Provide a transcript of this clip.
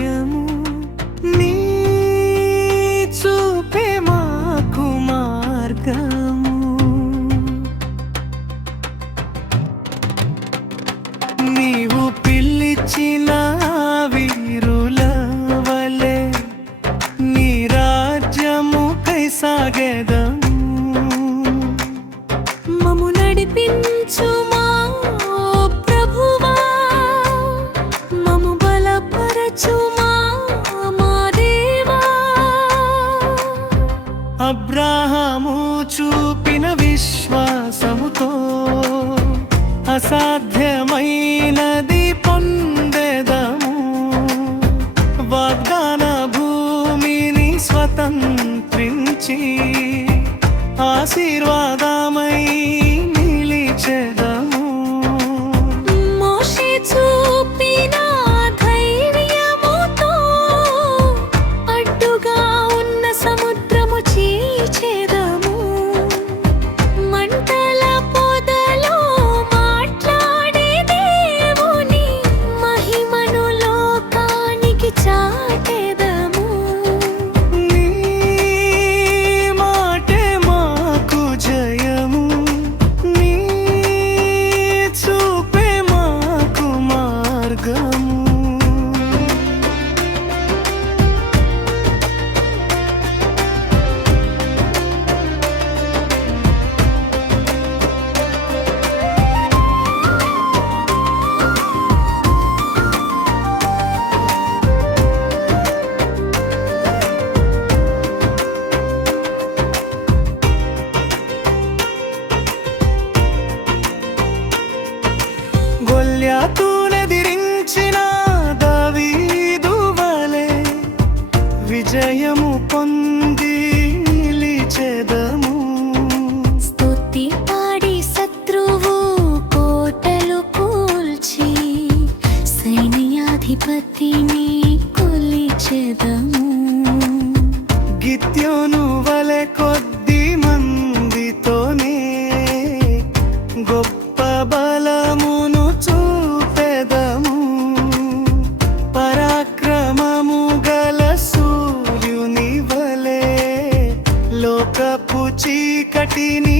ధైర్యము నీ చూపే మాకు మార్గము. నీవు పిలిచిన వీరుల వలె నీ రాజ్యము కై సాగేదము మము నడిపించు అబ్రాహము చూపిన విశ్వాసముతో అసాధ్యమైనది పొందేదము వాగ్దాన భూమిని స్వతంత్రించి ఆశీర్వాద గొల్యాతునెదిరించిన దావీదు వలె విజయము పొంది చెదము స్తుతి పాడి శత్రువు కోటలు కూల్చి సైన్యాధిపతిని కొలిచెదము. గిత్యోను వలె కొ ఒకటి నీ